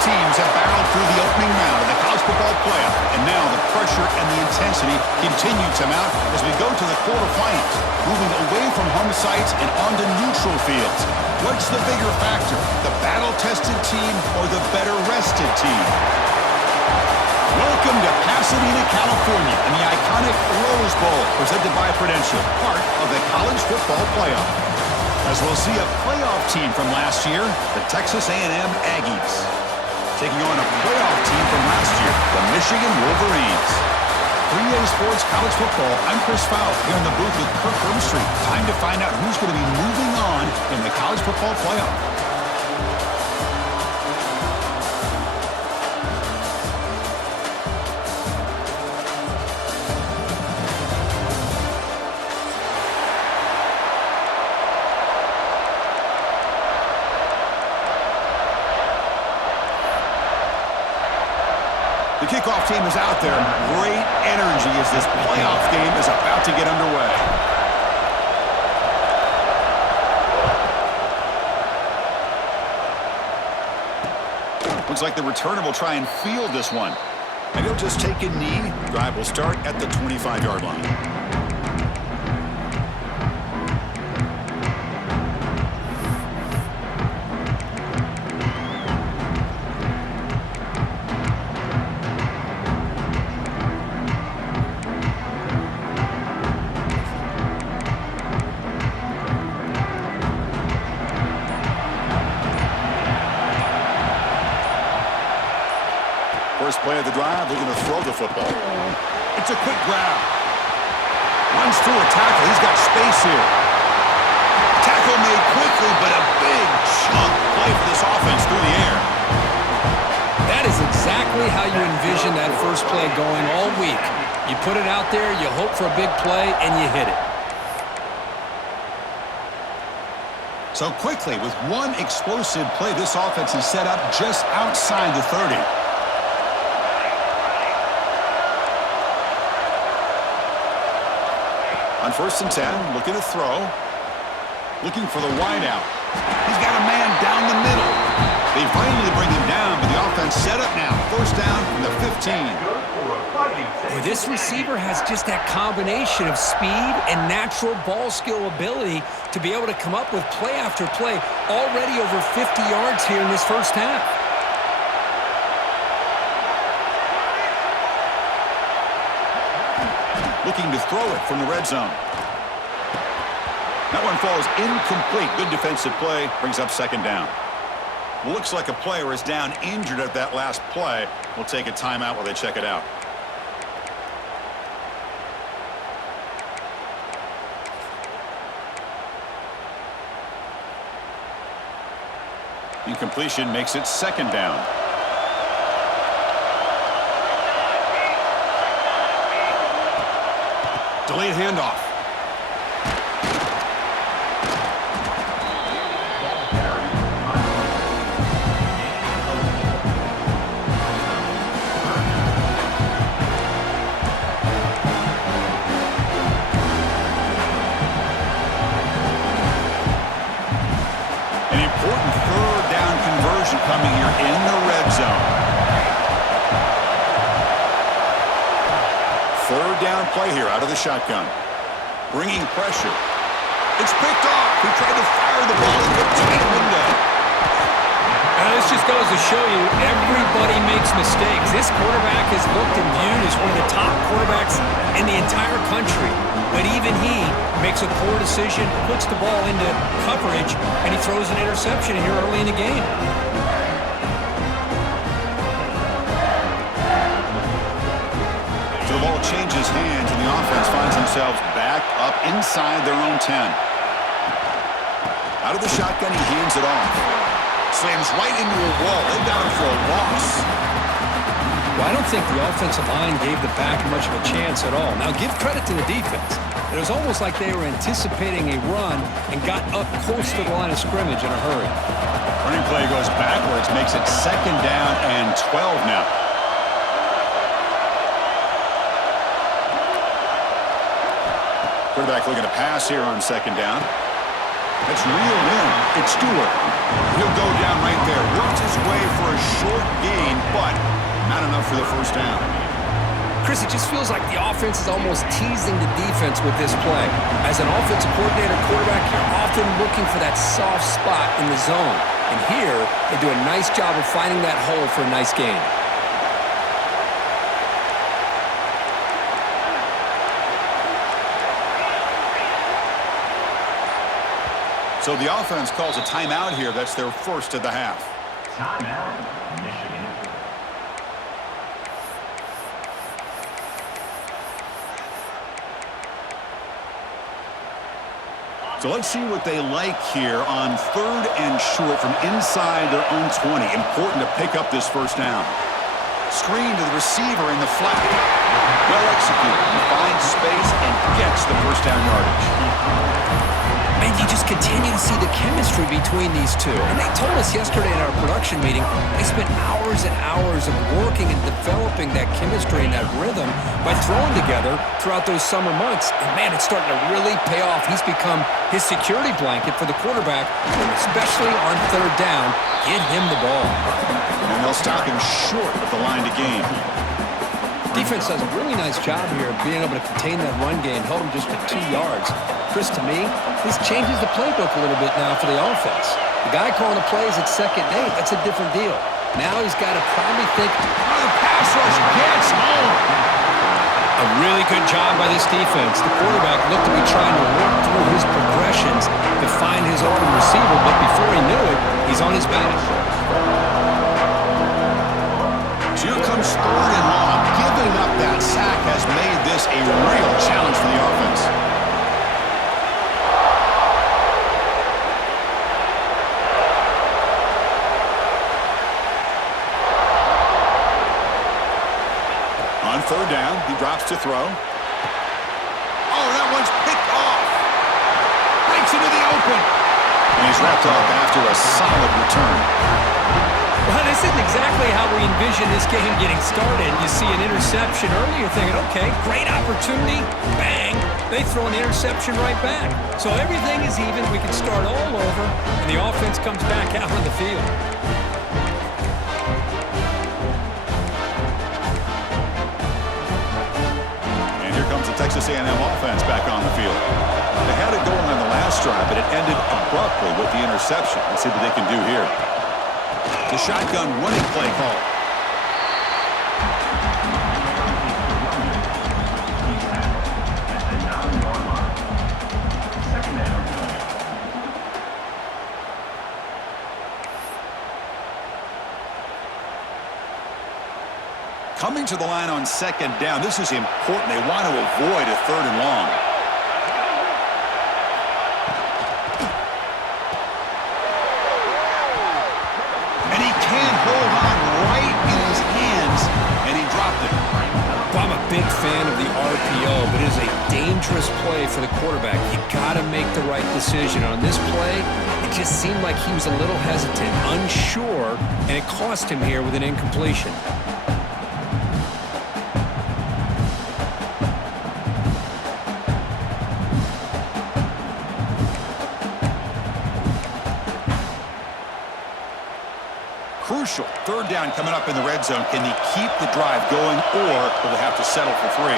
teams have battled through the opening round of the college football playoff, and now the pressure and the intensity continue to mount as we go to the quarterfinals, moving away from home sites and onto neutral fields. What's the bigger factor, the battle-tested team or the better-rested team? Welcome to Pasadena, California, and the iconic Rose Bowl, presented by Prudential, part of the college football playoff. As we'll see a playoff team from last year, the Texas A&M Aggies, taking on a playoff team from last year, the Michigan Wolverines. 3A Sports College Football, I'm Chris Fowl, here in the booth with Kirk Herbstreit. Time to find out who's going to be moving on in the college football playoff. The kickoff team is out there. Great energy as this playoff game is about to get underway. Looks like the returner will try and field this one. And he'll just take a knee. Drive will start at the 25-yard line. First play of the drive, looking to throw the football. It's a quick grab. Runs through a tackle. He's got space here. Tackle made quickly, but a big chunk play for this offense through the air. That is exactly how you envision that first play going all week. You put it out there, you hope for a big play, and you hit it. So quickly, with one explosive play, this offense is set up just outside the 30. On 1st and 10, looking to throw. Looking for the wideout. He's got a man down the middle. They finally bring him down, but the offense set up now. First down from the 15. Boy, this receiver has just that combination of speed and natural ball skill ability to be able to come up with play after play. Already over 50 yards here in this first half. Looking to throw it from the red zone. That one falls incomplete. Good defensive play. Brings up second down. Looks like a player is down injured at that last play. We'll take a timeout while they check it out. Incompletion makes it second down. Delayed handoff. An important third down conversion coming here in the red zone. Third down play here out of the shotgun. Bringing pressure. It's picked off. He tried to fire the ball in the tight window. Now, this just goes to show you everybody makes mistakes. This quarterback is looked and viewed as one of the top quarterbacks in the entire country. But even he makes a poor decision, puts the ball into coverage, and he throws an interception here early in the game. So the ball changes hands, and the offense finds themselves back up inside their own 10. Out of the shotgun, he hands it off. Slams right into a wall. They got him for a loss. Well, I don't think the offensive line gave the back much of a chance at all. Now, give credit to the defense. It was almost like they were anticipating a run and got up close to the line of scrimmage in a hurry. Running play goes backwards, makes it second down and 12 now. Quarterback looking to pass here on second down. That's reeled in. It's Stewart. He'll go down right there. Works his way for a short gain, but not enough for the first down. Chris, it just feels like the offense is almost teasing the defense with this play. As an offensive coordinator, quarterback, you're often looking for that soft spot in the zone. And here, they do a nice job of finding that hole for a nice gain. So the offense calls a timeout here. That's their first of the half. Timeout, Michigan. So let's see what they like here on 3rd and short from inside their own 20. Important to pick up this first down. Screen to the receiver in the flat. Well executed. He finds space and gets the first down yardage. And you just continue to see the chemistry between these two. And they told us yesterday in our production meeting, they spent hours and hours of working and developing that chemistry and that rhythm by throwing together throughout those summer months. And man, it's starting to really pay off. He's become his security blanket for the quarterback, and especially on 3rd down, get him the ball. And they'll stop him short of the line to gain. Defense does a really nice job here of being able to contain that run game, held him just to 2 yards. Chris, to me, this changes the playbook a little bit now for the offense. The guy calling the plays at 2nd and 8, that's a different deal. Now he's got to probably think, oh, the pass rush gets home. A really good job by this defense. The quarterback looked to be trying to work through his progressions to find his open receiver, but before he knew it, he's on his back. So here comes 3rd and long. Giving up that sack has made this a real challenge for the offense. On 3rd down, he drops to throw. Oh, that one's picked off. Breaks into the open. And he's wrapped up after a solid return. Well, this isn't exactly how we envision this game getting started. You see an interception early, you're thinking, okay, great opportunity, bang. They throw an interception right back. So everything is even. We can start all over, and the offense comes back out on the field. And here comes the Texas A&M offense back on the field. They had it going on the last drive, but it ended abruptly with the interception. Let's see what they can do here. The shotgun running play call. Coming to the line on 2nd down. This is important. They want to avoid a 3rd and long. Big fan of the RPO, but it is a dangerous play for the quarterback. You got to make the right decision. On this play, it just seemed like he was a little hesitant, unsure, and it cost him here with an incompletion. Crucial. 3rd down coming up in the red zone. Can he keep the drive going, or will they have to settle for 3?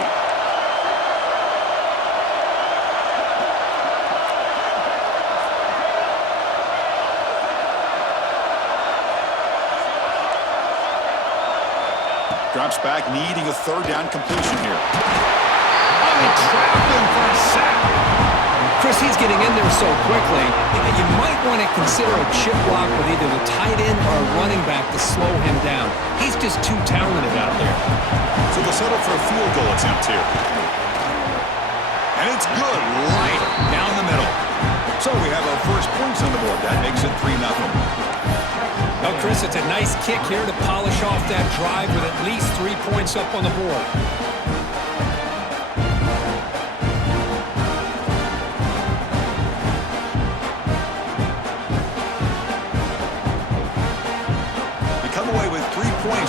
Drops back, needing a 3rd down completion here. Oh, they trapped him for a sack. Chris, he's getting in there so quickly, you might want to consider a chip block with either the tight end or a running back to slow him down. He's just too talented out there. So they'll settle for a field goal attempt here. And it's good, right down the middle. So we have our first points on the board. That makes it 3-0. Well, Chris, it's a nice kick here to polish off that drive with at least 3 points up on the board.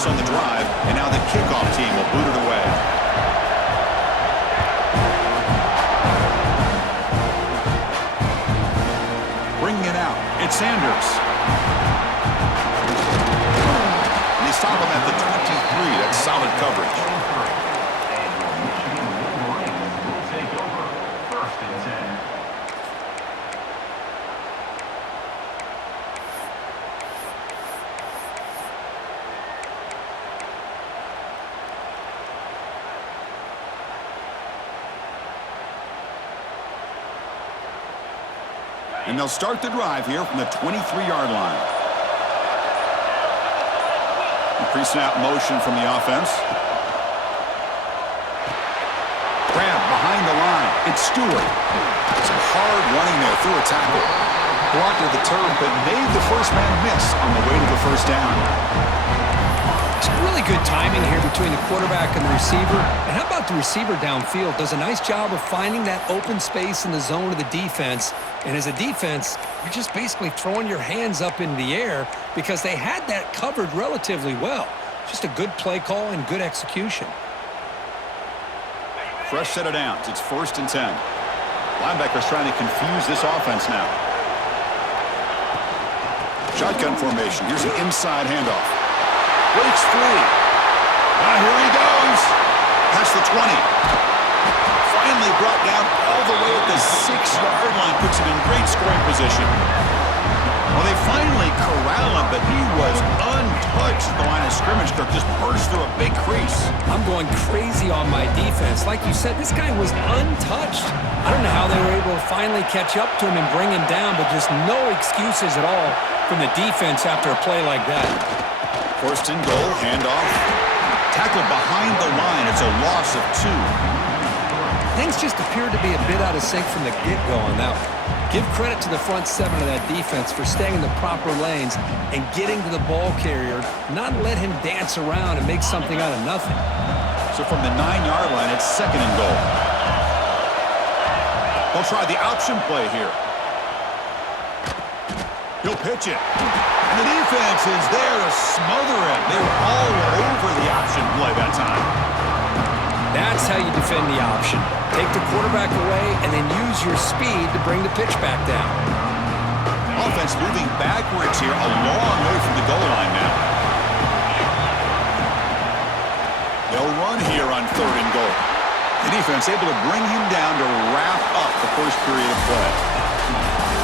On the drive, and now the kickoff team will boot it away. And they'll start the drive here from the 23-yard line. Pre-snap motion from the offense. Grab behind the line. It's Stewart. Some hard running there through a tackle. Blocked at the turf, but made the first man miss on the way to the first down. It's really good timing here between the quarterback and the receiver. And how about the receiver downfield? Does a nice job of finding that open space in the zone of the defense. And as a defense, you're just basically throwing your hands up in the air because they had that covered relatively well. Just a good play call and good execution. Fresh set of downs. It's 1st and 10. Linebackers trying to confuse this offense now. Shotgun formation. Here's an inside handoff. Breaks free. Now here he goes. Past the 20. Finally brought down all the way at the 6-yard line. Puts him in great scoring position. Well, they finally corral him, but he was untouched at the line of scrimmage. Kirk just burst through a big crease. I'm going crazy on my defense. Like you said, this guy was untouched. I don't know how they were able to finally catch up to him and bring him down, but just no excuses at all from the defense after a play like that. 1st and goal, handoff. Tackle behind the line. It's a loss of 2. Things just appeared to be a bit out of sync from the get-go on that one. Give credit to the front 7 of that defense for staying in the proper lanes and getting to the ball carrier, not let him dance around and make something out of nothing. So from the 9-yard line, it's 2nd and goal. They'll try the option play here. He'll pitch it. And the defense is there to smother it. They were all over the option play that time. That's how you defend the option. Take the quarterback away and then use your speed to bring the pitch back down. Offense moving backwards here, a long way from the goal line now. They'll run here on 3rd and goal. The defense able to bring him down to wrap up the first period of play.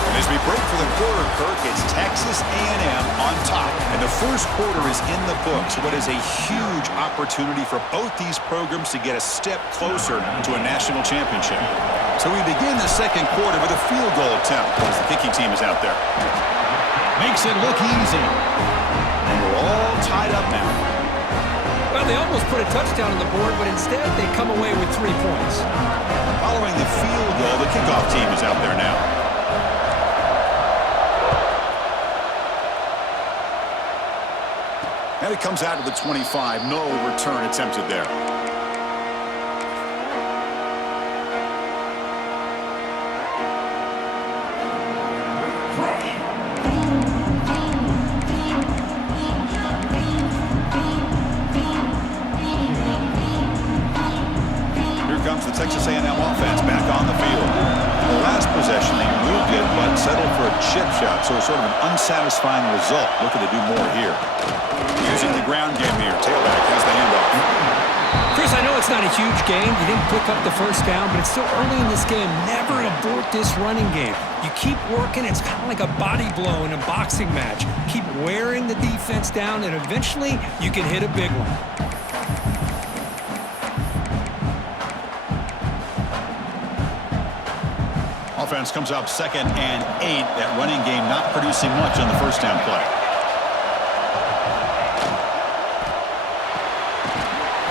And as we break for the quarter, Kirk, it's Texas A&M on top. And the first quarter is in the books. What is a huge opportunity for both these programs to get a step closer to a national championship. So we begin the second quarter with a field goal attempt as the kicking team is out there. Makes it look easy. And we're all tied up now. Well, they almost put a touchdown on the board, but instead they come away with 3 points. Following the field goal, the kickoff team is out there now. And it comes out to the 25. No return attempted there. Here comes the Texas A&M offense back on the field. The last possession, they moved it but settled for a chip shot, so it's sort of an unsatisfying result. Looking to do more here. Using the ground game here. Tailback has the handoff. Chris, I know it's not a huge game. You didn't pick up the first down, but it's still early in this game. Never abort this running game. You keep working. It's kind of like a body blow in a boxing match. Keep wearing the defense down, and eventually you can hit a big one. Offense comes up 2nd and 8. That running game not producing much on the first down play.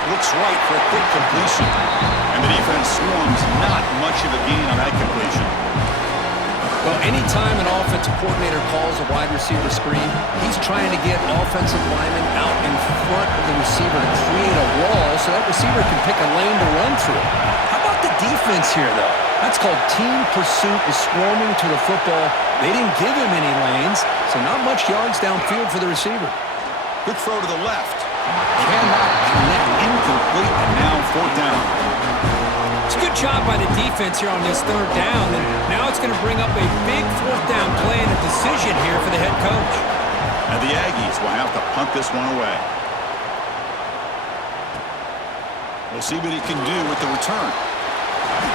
Looks right for a quick completion. And the defense swarms, not much of a gain on that completion. Well, anytime an offensive coordinator calls a wide receiver screen, he's trying to get offensive linemen out in front of the receiver to create a wall so that receiver can pick a lane to run through. How about the defense here, though? That's called team pursuit, is swarming to the football. They didn't give him any lanes, so not much yards downfield for the receiver. Quick throw to the left. Cannot connect, incomplete, and now 4th down. It's a good job by the defense here on this 3rd down, and now it's going to bring up a big 4th down play and a decision here for the head coach. And the Aggies will have to punt this one away. We'll see what he can do with the return.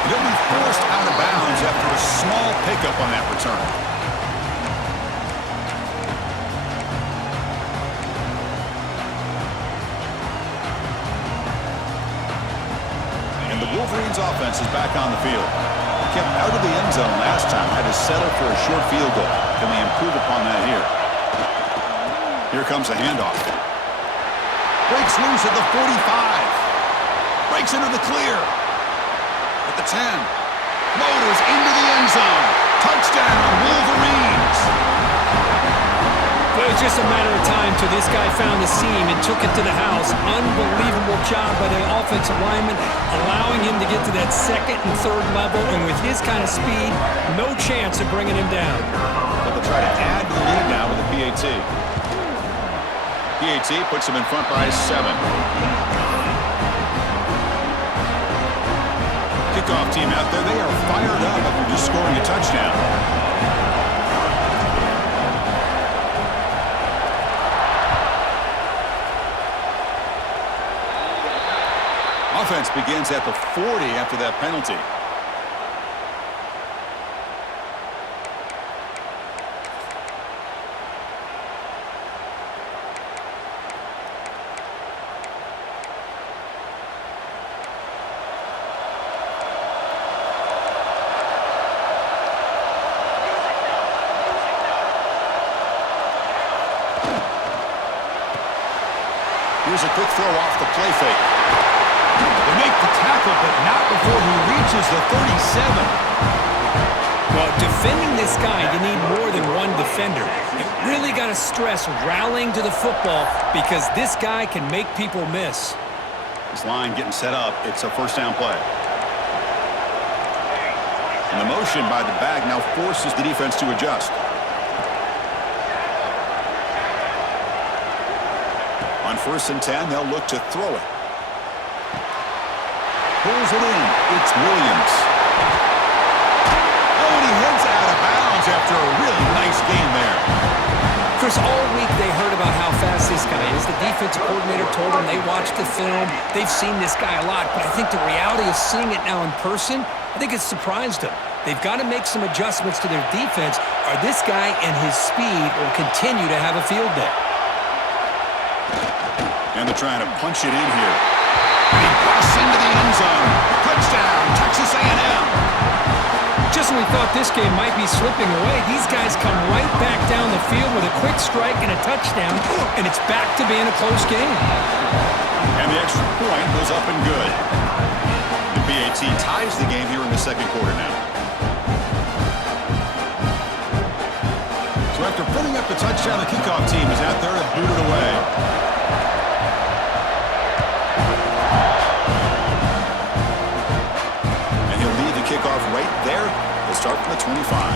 He'll be forced out of bounds after a small pickup on that return. And the Wolverines offense is back on the field. kept out of the end zone last time, had to settle for a short field goal. Can they improve upon that here? Here comes a handoff. Breaks loose at the 45. Breaks into the clear. At the 10. Motors into the end zone. Touchdown, Wolverines. It was just a matter of time till this guy found the seam and took it to the house. Unbelievable job by the offensive lineman, allowing him to get to that second and third level. And with his kind of speed, no chance of bringing him down. But they'll try to add to the lead now with the PAT. PAT puts them in front by 7. Kickoff team out there, they are fired up after just scoring a touchdown. Offense begins at the 40 after that penalty. Here's a quick throw off the play fake. They make the tackle, but not before he reaches the 37. Well, defending this guy, you need more than one defender. You really got to stress rallying to the football because this guy can make people miss. This line getting set up. It's a first down play. And the motion by the back now forces the defense to adjust. On 1st and 10, they'll look to throw it. Pulls it in. It's Williams. Oh, and he heads out of bounds after a really nice game there. Chris, all week they heard about how fast this guy is. The defensive coordinator told them they watched the film. They've seen this guy a lot, but I think the reality of seeing it now in person, I think it's surprised them. They've got to make some adjustments to their defense, or this guy and his speed will continue to have a field day. And they're trying to punch it in here. And he busts into the end zone. Touchdown, Texas A&M. Just when we thought this game might be slipping away, these guys come right back down the field with a quick strike and a touchdown, and it's back to being a close game. And the extra point goes up and good. The PAT ties the game here in the second quarter now. So after putting up the touchdown, the kickoff team is out there to boot it away. Kickoff right there. They'll start from the 25.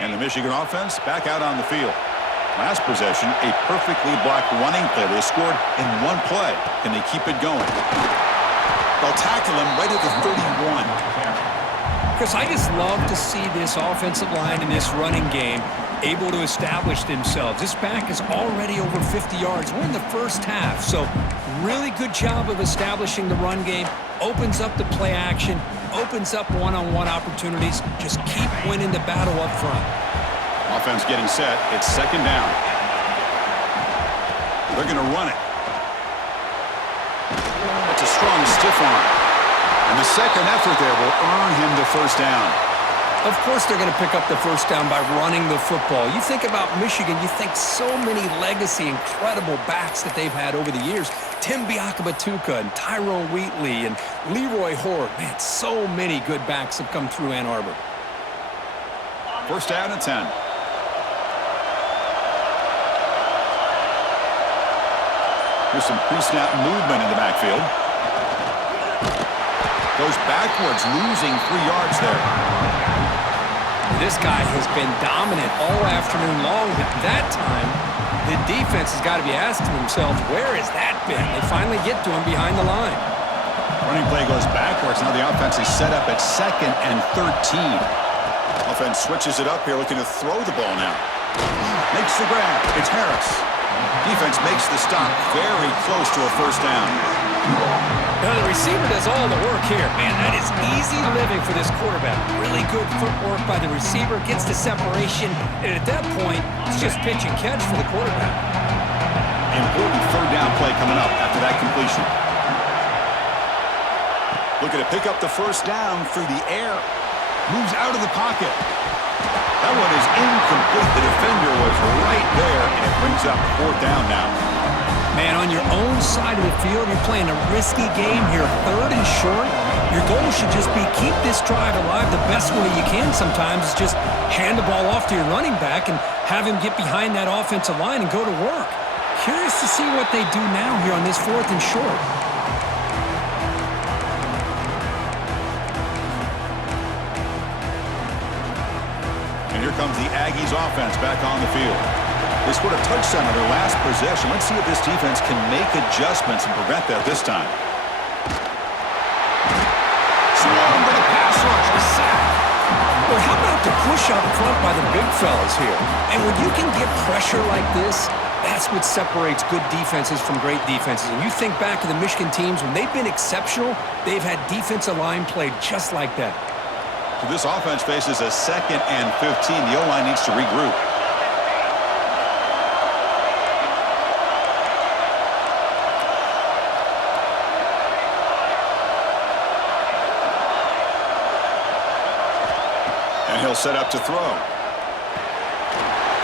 And the Michigan offense back out on the field. Last possession, a perfectly blocked running play. They scored in one play. Can they keep it going? They'll tackle him right at the 31. Chris, I just love to see this offensive line in this running game able to establish themselves. This back is already over 50 yards. We're in the first half, so really good job of establishing the run game. Opens up the play action, opens up one-on-one opportunities. Just keep winning the battle up front. Offense getting set. It's second down. They're going to run it. It's a strong stiff arm. And the second effort there will earn him the first down. Of course they're going to pick up the first down by running the football. You think about Michigan, you think so many legacy, incredible backs that they've had over the years. Tim Biakabatuka and Tyrone Wheatley and Leroy Horde. Man, so many good backs have come through Ann Arbor. First down and 10. Here's some pre-snap movement in the backfield. Goes backwards, losing 3 yards there. This guy has been dominant all afternoon long, but that time, the defense has got to be asking themselves, where has that been? They finally get to him behind the line. Running play goes backwards. Now the offense is set up at 2nd and 13. Offense switches it up here, looking to throw the ball now. Makes the grab. It's Harris. Defense makes the stop very close to a first down. Now, the receiver does all the work here. Man, that is easy living for this quarterback. Really good footwork by the receiver, gets the separation, and at that point, it's just pitch and catch for the quarterback. Important third down play coming up after that completion. Looking to pick up the first down through the air. Moves out of the pocket. That one is incomplete. The defender was right there, and it brings up fourth down now. Man, on your own side of the field, you're playing a risky game here. Third and short. Your goal should just be keep this drive alive the best way you can sometimes. Is just hand the ball off to your running back and have him get behind that offensive line and go to work. Curious to see what they do now here on this fourth and short. And here comes the Aggies offense back on the field. They scored a touchdown on their last possession. Let's see if this defense can make adjustments and prevent that this time. Swarmed by the pass rush. A sack. Well, how about the push up front by the big fellas here? And when you can get pressure like this, that's what separates good defenses from great defenses. And you think back to the Michigan teams, when they've been exceptional, they've had defensive line played just like that. So this offense faces a 2nd and 15. The O-line needs to regroup. And he'll set up to throw.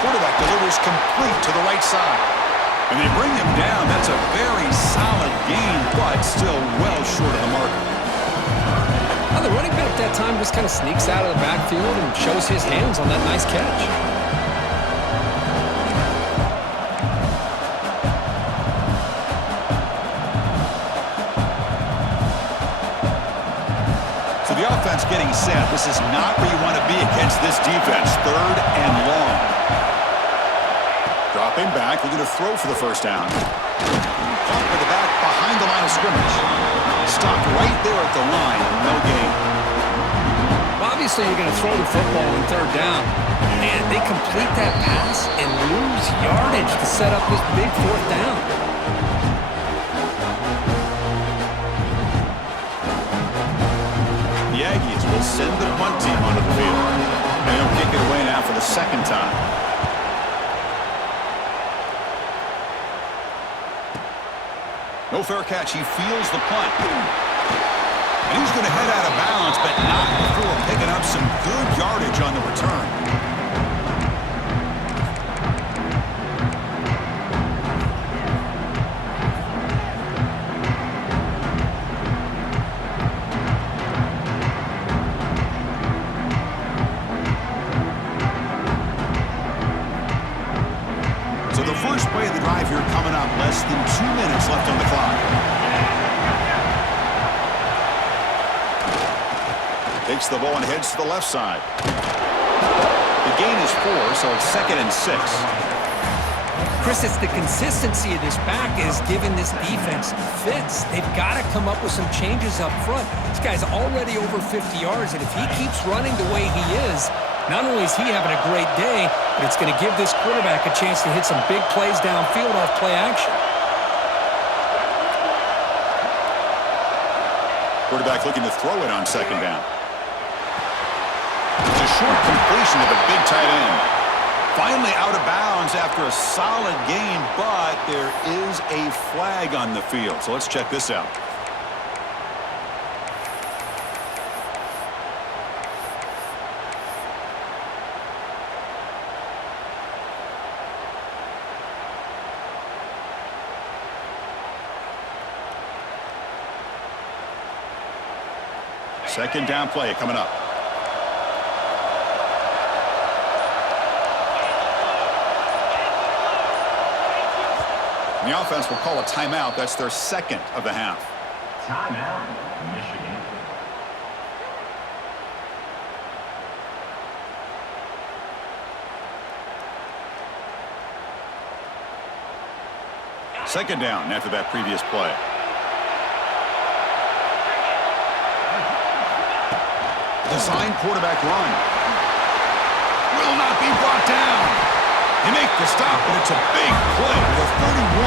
Quarterback delivers complete to the right side. And they bring him down. That's a very solid gain, but still well short of the marker. Now the running back that time just kind of sneaks out of the backfield and shows his hands on that nice catch. So the offense getting set. This is not where you want to be against this defense. 3rd and long. Dropping back, looking to throw for the first down. Caught with the back behind the line of scrimmage. Stopped right there at the line. No gain. Well, obviously, you're going to throw the football on 3rd down. And they complete that pass and lose yardage to set up this big 4th down. The Aggies will send the punt team onto the field. And they'll kick it away now for the 2nd time. No fair catch. He feels the punt. And he's going to head out of bounds, but not before picking up some good yardage on the return. So the first play of the drive here coming up. Less than 2 minutes left on the clock. Takes the ball and heads to the left side. The gain is 4, so it's 2nd and 6. Chris, it's the consistency of this back is giving this defense fits. They've got to come up with some changes up front. This guy's already over 50 yards, and if he keeps running the way he is, not only is he having a great day, but it's going to give this quarterback a chance to hit some big plays downfield off play action. Quarterback looking to throw it on 2nd down. It's a short completion to the big tight end. Finally out of bounds after a solid gain, but there is a flag on the field. So let's check this out. Second down play coming up. The offense will call a timeout. That's their 2nd of the half. Timeout, Michigan. Second down after that previous play. Design quarterback run. Will not be brought down. They make the stop, but it's a big play with a 31.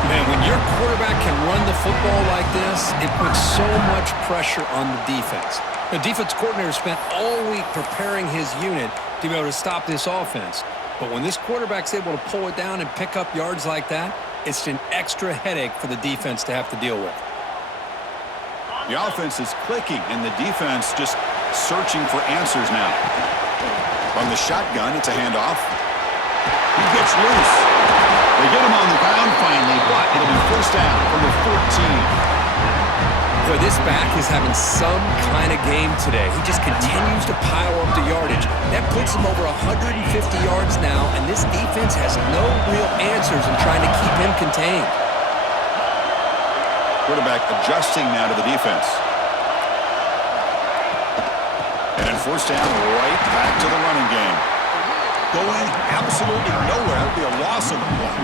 You Man, when your quarterback can run the football like this, it puts so much pressure on the defense. The defense coordinator spent all week preparing his unit to be able to stop this offense. But when this quarterback's able to pull it down and pick up yards like that, it's an extra headache for the defense to have to deal with. The offense is clicking, and the defense just searching for answers now. From the shotgun, it's a handoff. He gets loose. They get him on the ground finally, but it'll be first down from the 14. Boy, this back is having some kind of game today. He just continues to pile up the yardage. That puts him over 150 yards now, and this defense has no real answers in trying to keep him contained. Quarterback adjusting now to the defense. And then first down, right back to the running game. Going absolutely nowhere. It'll be a loss of the play.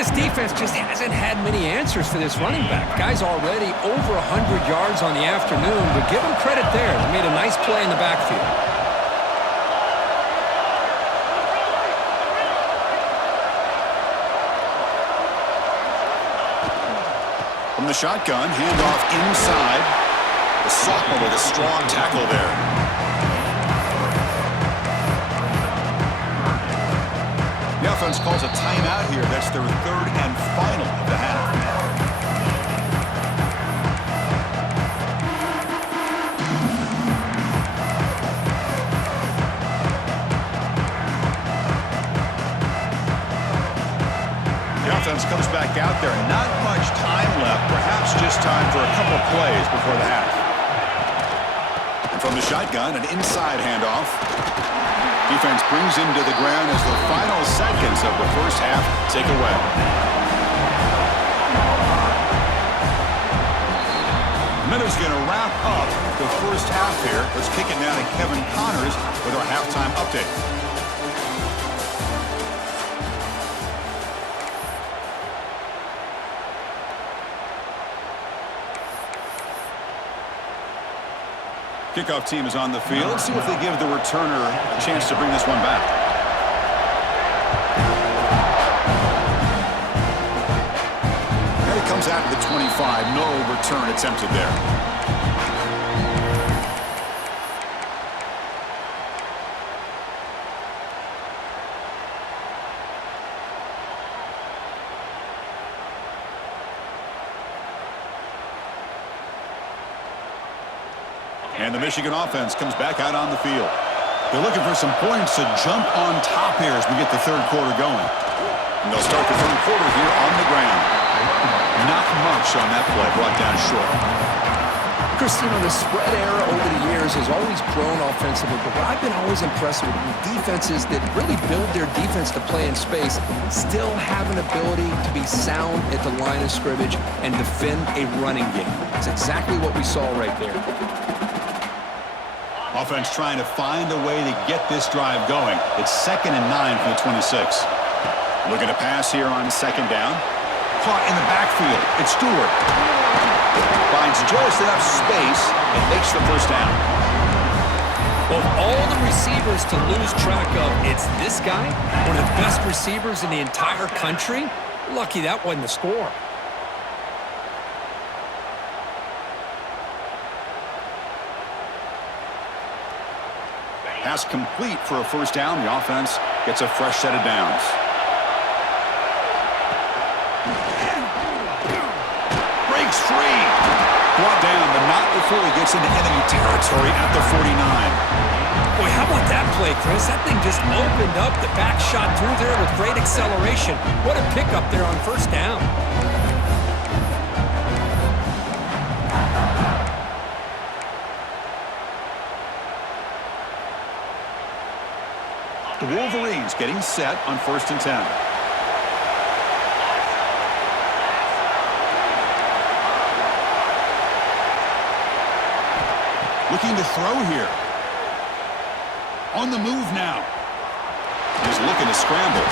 This defense just hasn't had many answers for this running back. Guy's already over 100 yards on the afternoon, but give him credit there. He made a nice play in the backfield. From the shotgun, handoff inside. The sophomore with a strong tackle there. The offense calls a timeout here. That's their third and final of the half. The offense comes back out there. Not much time left. Perhaps just time for a couple plays before the half. And from the shotgun, an inside handoff. Defense brings him to the ground as the final seconds of the first half take away. Miller's going to wrap up the first half here. Let's kick it now to Kevin Connors with our halftime update. Kickoff team is on the field. Let's see if they give the returner a chance to bring this one back. And it comes out to the 25. No return attempted there. And the Michigan offense comes back out on the field. They're looking for some points to jump on top here as we get the third quarter going. And they'll start the third quarter here on the ground. Not much on that play, brought down short. Christine, the spread era over the years has always grown offensively, but what I've been always impressed with defenses that really build their defense to play in space still have an ability to be sound at the line of scrimmage and defend a running game. That's exactly what we saw right there. Offense trying to find a way to get this drive going. It's 2nd and 9 for the 26. Looking to pass here on 2nd down. Caught in the backfield. It's Stewart. Finds just enough space and makes the first down. Of all the receivers to lose track of, it's this guy, one of the best receivers in the entire country. Lucky that wasn't the score. Pass complete for a first down. The offense gets a fresh set of downs. Breaks free. Brought down, but not before he gets into enemy territory at the 49. Boy, how about that play, Chris? That thing just opened up. The back shot through there with great acceleration. What a pickup there on first down. The Wolverines getting set on 1st and 10. Looking to throw here. On the move now. He's looking to scramble.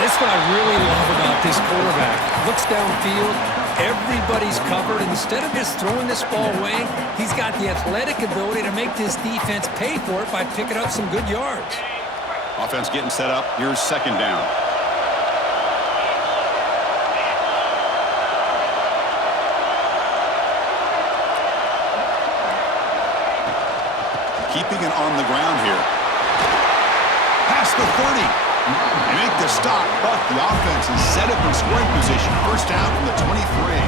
That's what I really love about this quarterback. Looks downfield. Everybody's covered. Instead of just throwing this ball away, he's got the athletic ability to make this defense pay for it by picking up some good yards. Offense getting set up. Here's 2nd down. keeping it on the ground here. Past the 30. They make the stop, but the offense is set up in scoring position. First down from the 23.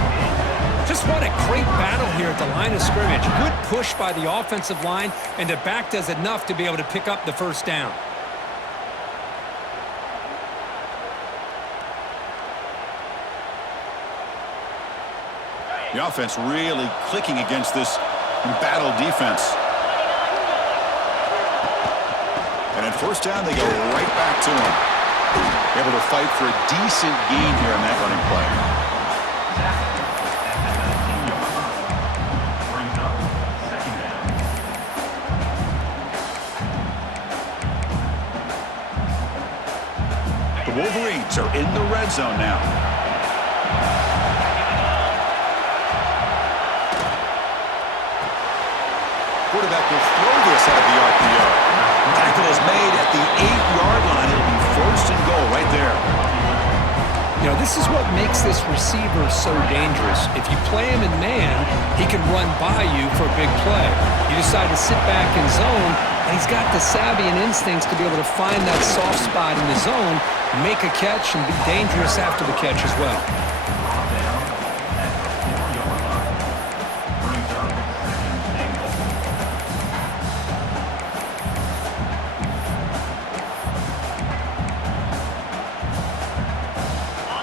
Just what a great battle here at the line of scrimmage. Good push by the offensive line, and the back does enough to be able to pick up the first down. The offense really clicking against this embattled defense. And at first down, they go right back to him. Able to fight for a decent gain here in that running play. The Wolverines are in the red zone now. Quarterback will throw this out of the RPO. Tackle is made at the 8-yard line. It'll be first and goal right there. You know, this is what makes this receiver so dangerous. If you play him in man, he can run by you for a big play. You decide to sit back in zone, and he's got the savvy and instincts to be able to find that soft spot in the zone, make a catch, and be dangerous after the catch as well.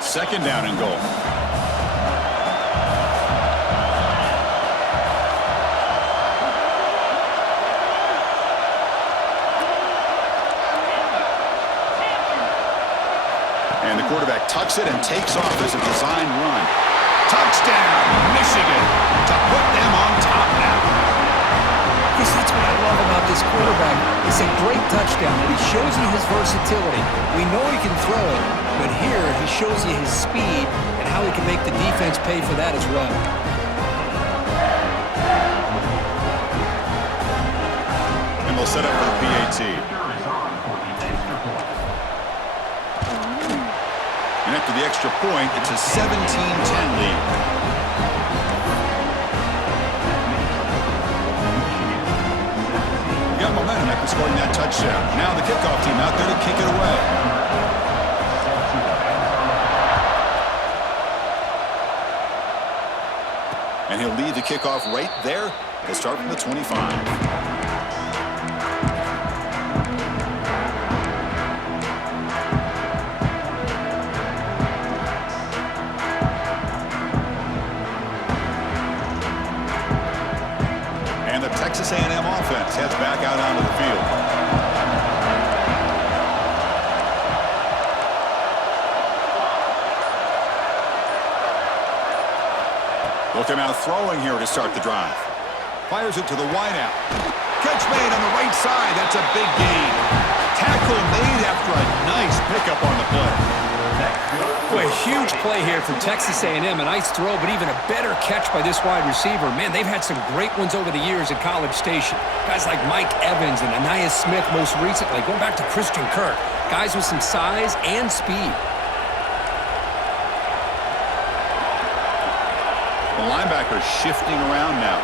Second down and goal. And the quarterback tucks it and takes off as a design run. Touchdown, Michigan, to put them on top now. Yes, that's what I love about this quarterback. It's a great touchdown, and he shows you his versatility. We know he can throw it, but here he shows you his speed and how he can make the defense pay for that as well. And they'll set up for the PAT. And after the extra point, it's a 17-10 lead. Got momentum after scoring that touchdown. Now the kickoff team out there to kick it away. And he'll lead the kickoff right there. They'll start from the 25. And the Texas A&M offense heads back out onto the field. They'll come out throwing here to start the drive. Fires it to the wideout. Catch made on the right side. That's a big gain. Tackle made after a nice pickup on the play. Boy, a huge play here from Texas A&M. A nice throw, but even a better catch by this wide receiver. Man, they've had some great ones over the years at College Station. Guys like Mike Evans and Anais Smith most recently, going back to Christian Kirk. Guys with some size and speed. The linebacker shifting around now.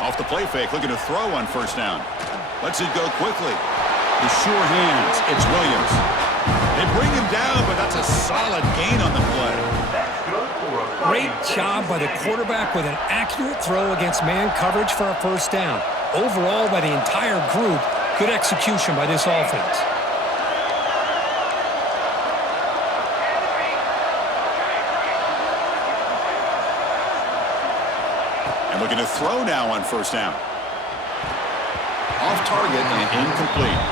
Off the play fake, looking to throw on first down. Lets it go quickly. The sure hands, it's Williams. They bring him down, but that's a solid gain on the play. Great job by the quarterback with an accurate throw against man coverage for a first down. Overall, by the entire group, good execution by this offense. And looking to throw now on first down. Off target and incomplete.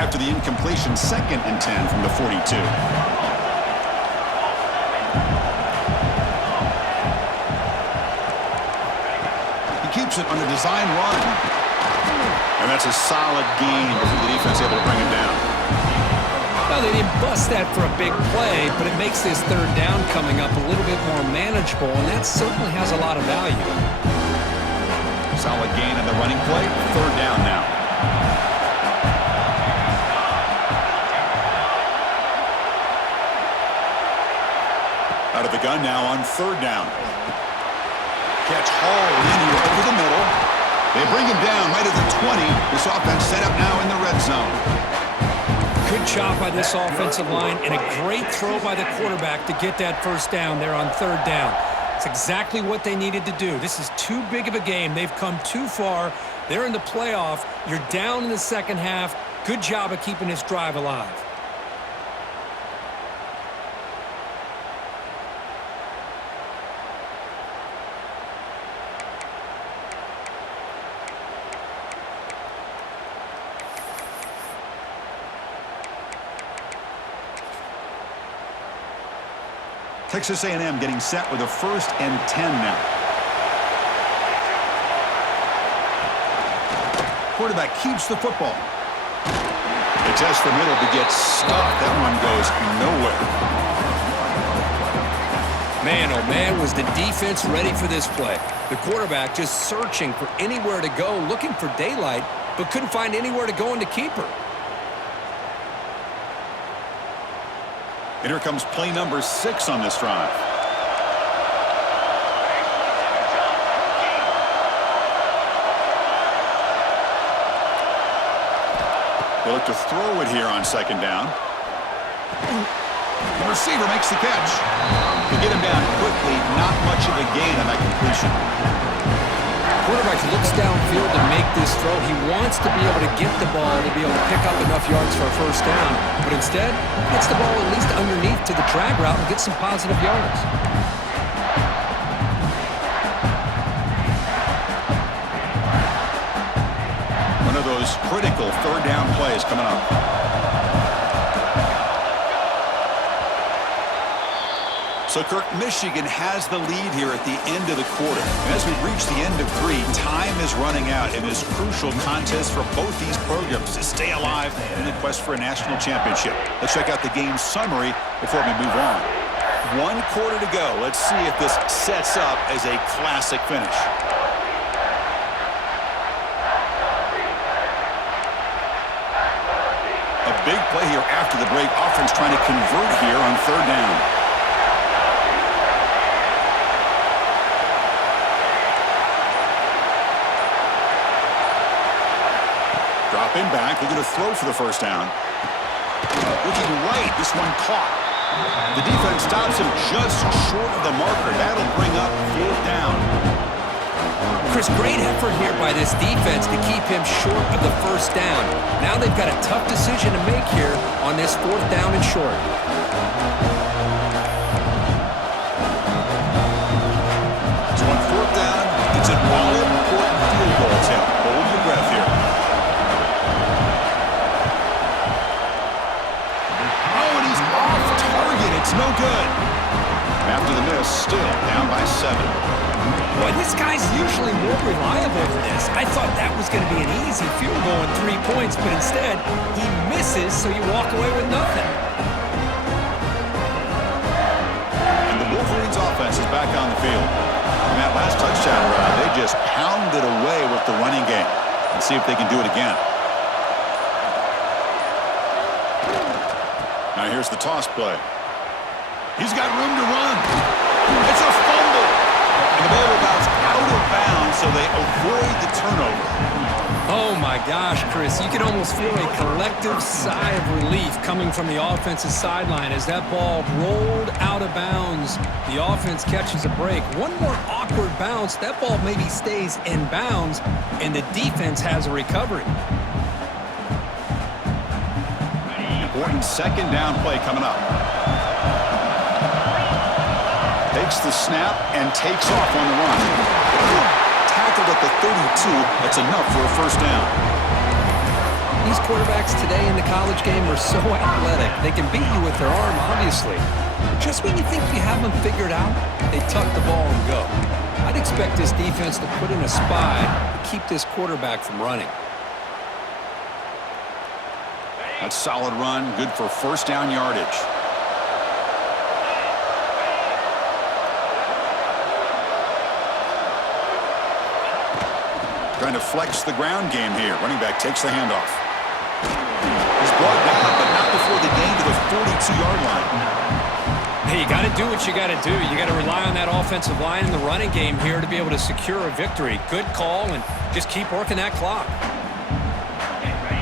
After the incompletion, 2nd and 10 from the 42. He keeps it on a design run. And that's a solid gain before the defense able to bring him down. Well, they didn't bust that for a big play, but it makes this third down coming up a little bit more manageable, and that certainly has a lot of value. Solid gain on the running play. Third down now. Out of the gun now on third down. Catch hauled in here over the middle. They bring him down right at the 20. This offense set up now in the red zone. Good job by this offensive line and a great throw by the quarterback to get that first down there on third down. It's exactly what they needed to do. This is too big of a game. They've come too far. They're in the playoff. You're down in the second half. Good job of keeping this drive alive. Texas A&M getting set with a 1st and 10 now. Quarterback keeps the football. They test the middle to get stuffed. That one goes nowhere. Man, oh man, was the defense ready for this play. The quarterback just searching for anywhere to go, looking for daylight, but couldn't find anywhere to go in the keeper. And here comes play number 6 on this drive. They look to throw it here on second down. The receiver makes the catch. To get him down quickly, not much of a gain on that completion. Quarterback looks downfield to make this throw. He wants to be able to get the ball to be able to pick up enough yards for a first down. But instead, he gets the ball at least underneath to the drag route and gets some positive yards. One of those critical third down plays coming up. So, Kirk, Michigan has the lead here at the end of the quarter. And as we reach the end of 3, time is running out in this crucial contest for both these programs to stay alive in the quest for a national championship. Let's check out the game summary before we move on. 1 quarter to go. Let's see if this sets up as a classic finish. A big play here after the break. Offense trying to convert here on third down. Dropping back, looking to throw for the first down. Looking right, this one caught. The defense stops him just short of the marker. That'll bring up 4th down. Chris, great effort here by this defense to keep him short of the first down. Now they've got a tough decision to make here on this 4th down and short. So on 4th down, it's an all-important field goal attempt. Hold your breath here. It's no good. After the miss, still down by 7. Boy, this guy's usually more reliable than this. I thought that was going to be an easy field goal and 3 points, but instead, he misses, so you walk away with nothing. And the Wolverines offense is back on the field. In that last touchdown run, they just pounded away with the running game. Let's see if they can do it again. Now here's the toss play. He's got room to run. It's a fumble. And the ball will bounce out of bounds, so they avoid the turnover. Oh, my gosh, Chris. You can almost feel a collective sigh of relief coming from the offensive sideline as that ball rolled out of bounds. The offense catches a break. One more awkward bounce. That ball maybe stays in bounds, and the defense has a recovery. Important second down play coming up. Takes the snap and takes off on the run. Tackled at the 32. That's enough for a first down. These quarterbacks today in the college game are so athletic. They can beat you with their arm, obviously. But just when you think you have them figured out, they tuck the ball and go. I'd expect this defense to put in a spy to keep this quarterback from running. That's solid run, good for first down yardage. Trying to flex the ground game here. Running back takes the handoff. He's brought down, but not before the gain to the 42-yard line. Hey, you got to do what you got to do. You got to rely on that offensive line and the running game here to be able to secure a victory. Good call, and just keep working that clock.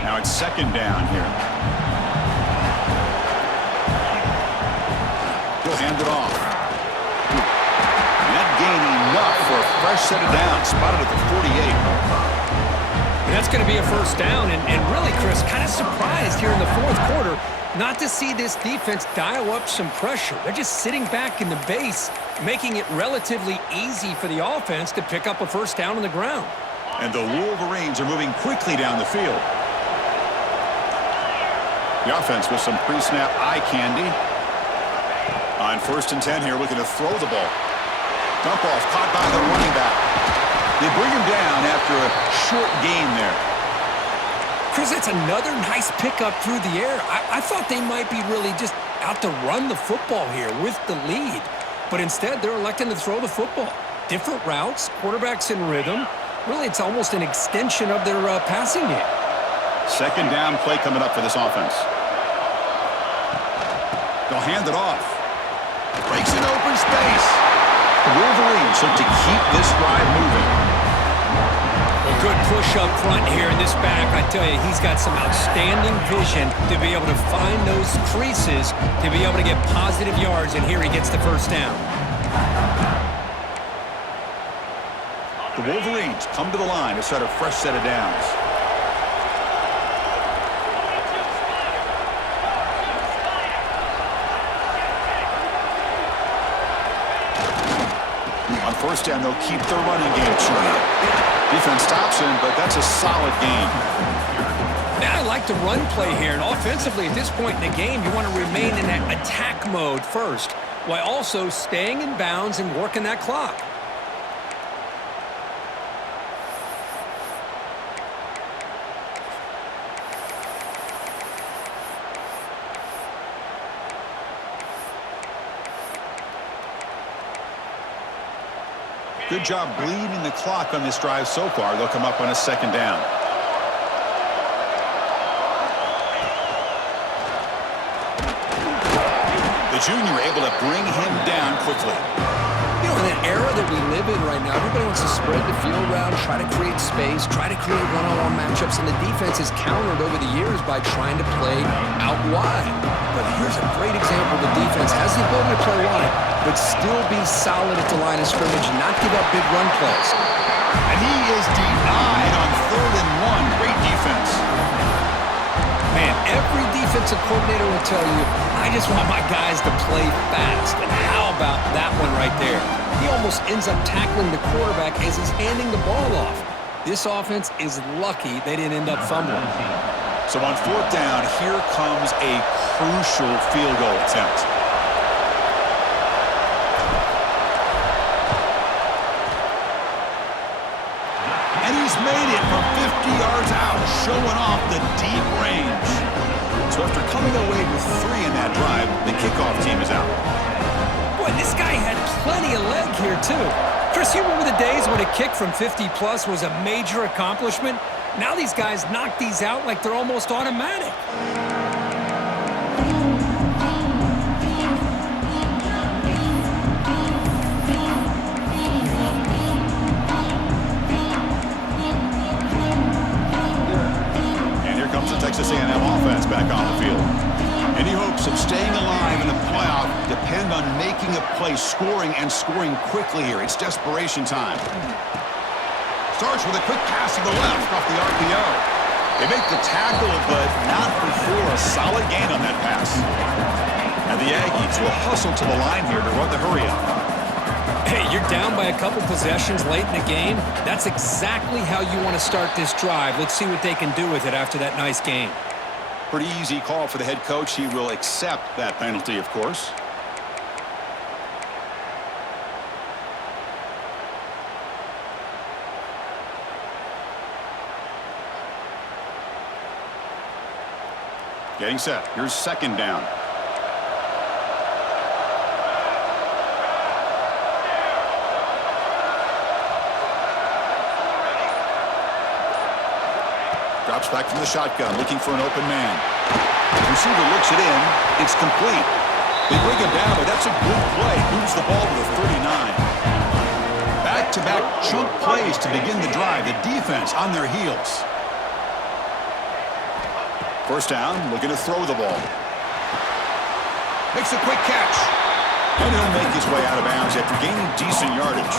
Now it's second down here. He'll hand it off. That gain enough for a fresh set of downs. Spotted at the 48. And that's going to be a first down. And really, Chris, kind of surprised here in the fourth quarter not to see this defense dial up some pressure. They're just sitting back in the base, making it relatively easy for the offense to pick up a first down on the ground. And the Wolverines are moving quickly down the field. The offense with some pre-snap eye candy. On 1st and 10 here, looking to throw the ball. Dump off, caught by the running back. They bring him down after a short gain there. Chris, that's another nice pickup through the air. I thought they might be really just out to run the football here with the lead. But instead, they're electing to throw the football. Different routes, quarterbacks in rhythm. Really, it's almost an extension of their passing game. Second down play coming up for this offense. They'll hand it off. Breaks an open space. The Wolverines look to keep this drive moving. A good push up front here in this back. I tell you, he's got some outstanding vision to be able to find those creases, to be able to get positive yards, and here he gets the first down. The Wolverines come to the line to set a fresh set of downs. On first down, they'll keep their running game churning. Defense stops him, but that's a solid gain. Now I like the run play here, and offensively at this point in the game, you want to remain in that attack mode first, while also staying in bounds and working that clock. Good job bleeding the clock on this drive so far. They'll come up on a second down. The junior able to bring him down quickly. You know, in an era that we live in right now, everybody wants to spread the field around, try to create space, try to create one-on-one matchups, and the defense is countered over the years by trying to play out wide. But here's a great example. The defense has the ability to play wide, but still be solid at the line of scrimmage and not give up big run plays. And he is denied on 3rd and 1. Great defense. Man, every defensive coordinator will tell you, I just want my guys to play fast. And how about that one right there? He almost ends up tackling the quarterback as he's handing the ball off. This offense is lucky they didn't end up fumbling. So on 4th down, here comes a crucial field goal attempt. And he's made it from 50 yards out, showing off the deep range. So after coming away with 3 in that drive, the kickoff team is out. Boy, this guy had plenty of leg here, too. Chris, you remember the days when a kick from 50-plus was a major accomplishment? Now these guys knock these out like they're almost automatic. And here comes the Texas A&M offense back on the field. Any hopes of staying alive in the playoff depend on making a play, scoring quickly here. It's desperation time. Starts with a quick pass to the left off the RPO. They make the tackle, but not before a solid gain on that pass. And the Aggies will hustle to the line here to run the hurry-up. Hey, you're down by a couple possessions late in the game. That's exactly how you want to start this drive. Let's see what they can do with it after that nice game. Pretty easy call for the head coach. He will accept that penalty, of course. Getting set. Here's second down. Drops back from the shotgun, looking for an open man. The receiver looks it in. It's complete. They bring him down, but that's a good play. Moves the ball to the 39. Back-to-back chunk plays to begin the drive. The defense on their heels. First down, looking to throw the ball. Makes a quick catch. And he'll make his way out of bounds after gaining decent yardage.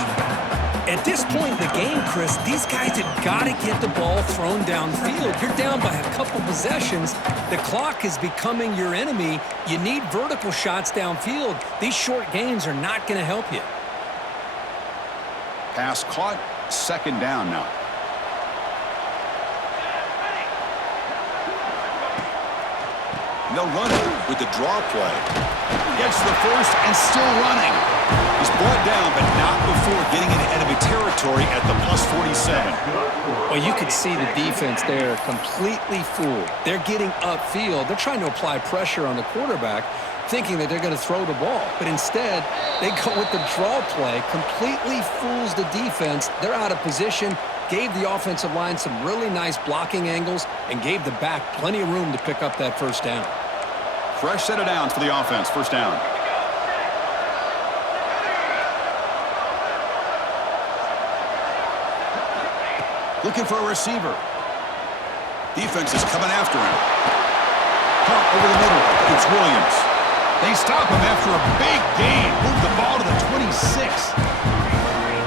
At this point in the game, Chris, these guys have got to get the ball thrown downfield. You're down by a couple possessions. The clock is becoming your enemy. You need vertical shots downfield. These short gains are not going to help you. Pass caught, second down now. They'll run it with the draw play. Gets the first and still running. He's brought down, but not before getting into enemy territory at the plus 47. Well, you could see the defense there completely fooled. They're getting upfield. They're trying to apply pressure on the quarterback, thinking that they're going to throw the ball. But instead, they go with the draw play, completely fools the defense. They're out of position, gave the offensive line some really nice blocking angles, and gave the back plenty of room to pick up that first down. Fresh set of downs for the offense. First down. Looking for a receiver. Defense is coming after him. Caught over the middle. It's Williams. They stop him after a big gain. Move the ball to the 26.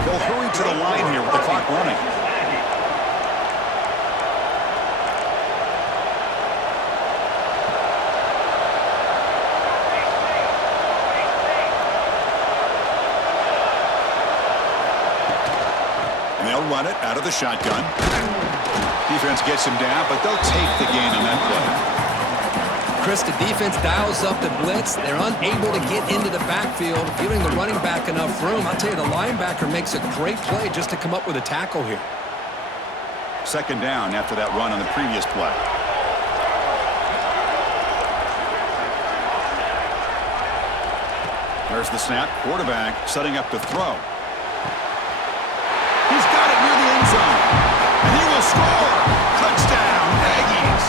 They'll hurry to the line here with the clock running. Run it out of the shotgun. Defense gets him down, but they'll take the gain on that play. Chris, the defense dials up the blitz. They're unable to get into the backfield, giving the running back enough room. I'll tell you, the linebacker makes a great play just to come up with a tackle here. Second down after that run on the previous play. There's the snap. Quarterback setting up to throw. He's got it near the end zone. And he will score. Touchdown, Aggies.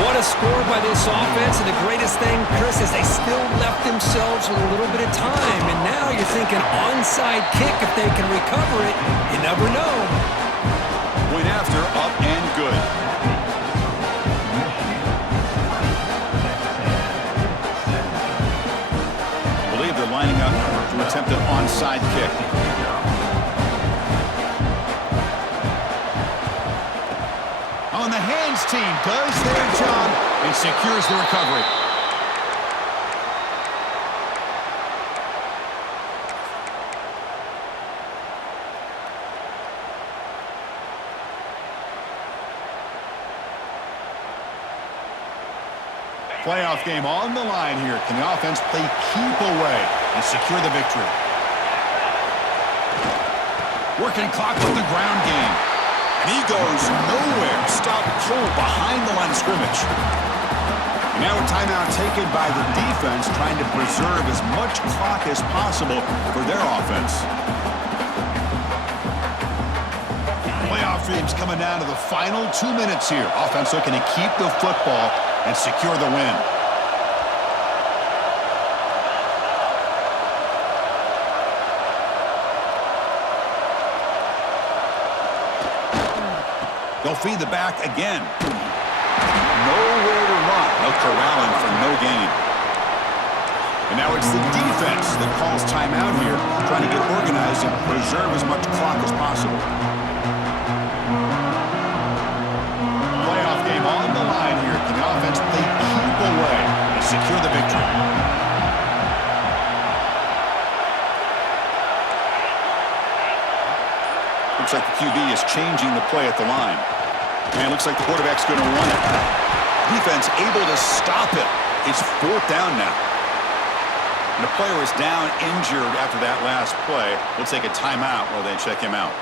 What a score by this offense. And the greatest thing, Chris, is they still left themselves with a little bit of time. And now you're thinking onside kick if they can recover it. You never know. Point after, up and good. I believe they're lining up to attempt an onside kick. On the hands team does their job and secures the recovery. Playoff game on the line here. Can the offense play keep away and secure the victory? Working clock with the ground game. And he goes nowhere. Stop cold behind the line of scrimmage. And now a timeout taken by the defense, trying to preserve as much clock as possible for their offense. Playoff games coming down to the final 2 minutes here. Offense looking to keep the football and secure the win. They'll feed the back again. Nowhere to run. They'll corral him for no gain. And now it's the defense that calls timeout here, trying to get organized and preserve as much clock as possible. Playoff game on the line here. Can the offense play keep away and secure the victory? Looks like the QB is changing the play at the line. And it looks like the quarterback's going to run it. Defense able to stop it. It's fourth down now. And the player is down injured after that last play. We'll take a timeout while they check him out.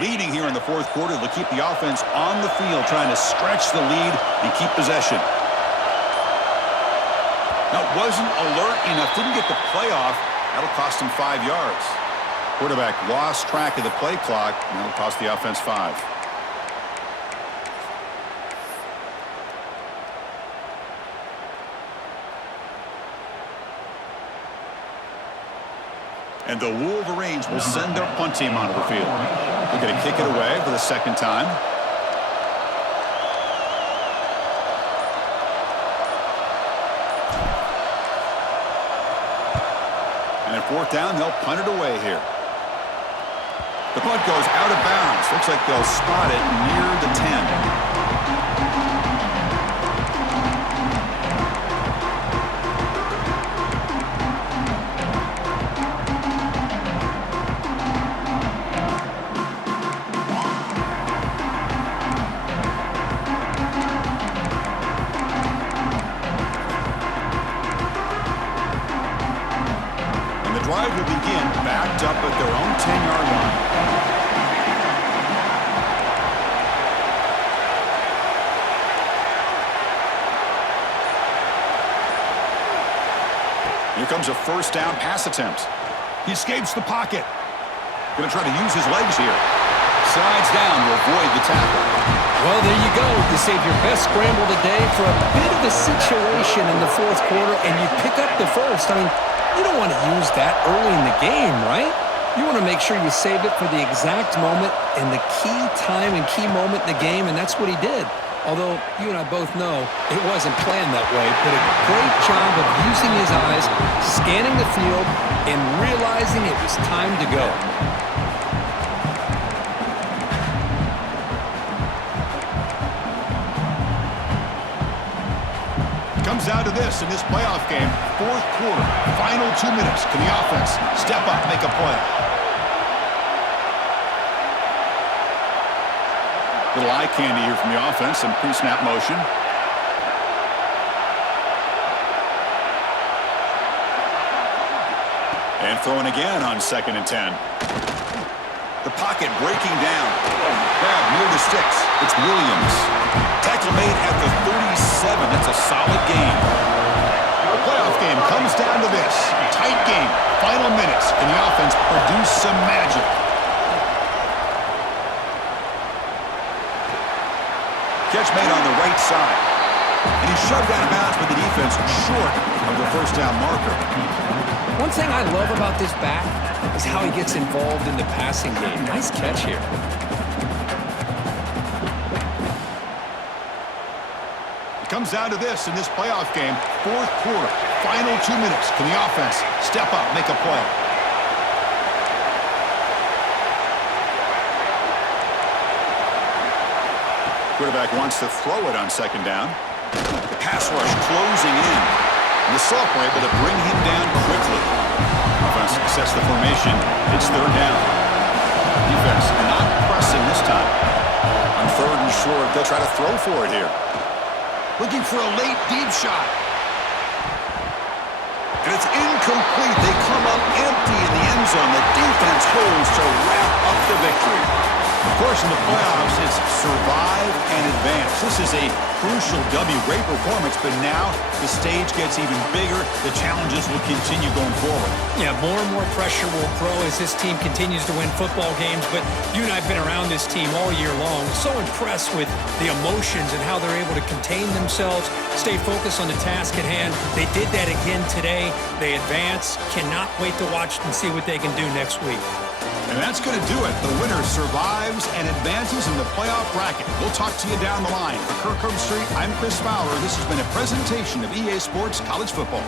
Leading here in the fourth quarter, they'll keep the offense on the field, trying to stretch the lead and keep possession. Now, wasn't alert enough, didn't get the play off. That'll cost him 5 yards. Quarterback lost track of the play clock, and that'll cost the offense 5. And the Wolverines will send their punt team onto the field. They're going to kick it away for the second time. And at fourth down, they'll punt it away here. The punt goes out of bounds. Looks like they'll spot it near the 10. Drive will begin backed up at their own 10-yard line. Here comes a first down pass attempt. He escapes the pocket. Going to try to use his legs here. Slides down to avoid the tackle. Well, there you go. You save your best scramble today for a bit of a situation in the fourth quarter, and you pick up the first. I mean, you don't want to use that early in the game, right? You want to make sure you save it for the exact moment and the key time and key moment in the game, and that's what he did. Although you and I both know it wasn't planned that way, but a great job of using his eyes, scanning the field, and realizing it was time to go. Comes down to this in this playoff game. Fourth quarter, final 2 minutes. Can the offense step up, make a play? Little eye candy here from the offense and pre-snap motion. And throwing again on 2nd and 10. The pocket breaking down. Grab near the sticks. It's Williams. Tackle made at the 37. That's a solid gain. The playoff game comes down to this. Tight game. Final minutes. Can the offense produce some magic? Catch made on the right side. And he's shoved out of bounds with the defense short of the first down marker. One thing I love about this back is how he gets involved in the passing game. Nice catch here. It comes down to this in this playoff game. Fourth quarter, final 2 minutes. Can the offense step up, make a play? Quarterback wants to throw it on 2nd down. The pass rush closing in. And the Saints were able to bring him down quickly. Offense sets the formation. It's 3rd down. Defense not pressing this time. On 3rd and short, they'll try to throw for it here. Looking for a late deep shot. And it's incomplete. They come up empty in the end zone. The defense holds to wrap up the victory. Of course, in the playoffs, it's survive and advance. This is a crucial W. Great performance, but now the stage gets even bigger. The challenges will continue going forward. Yeah, more and more pressure will grow as this team continues to win football games, but you and I have been around this team all year long. So impressed with the emotions and how they're able to contain themselves, stay focused on the task at hand. They did that again today. They advance. Cannot wait to watch and see what they can do next week. And that's going to do it. The winner survives and advances in the playoff bracket. We'll talk to you down the line. For Kirk Herbstreit, I'm Chris Fowler. This has been a presentation of EA Sports College Football.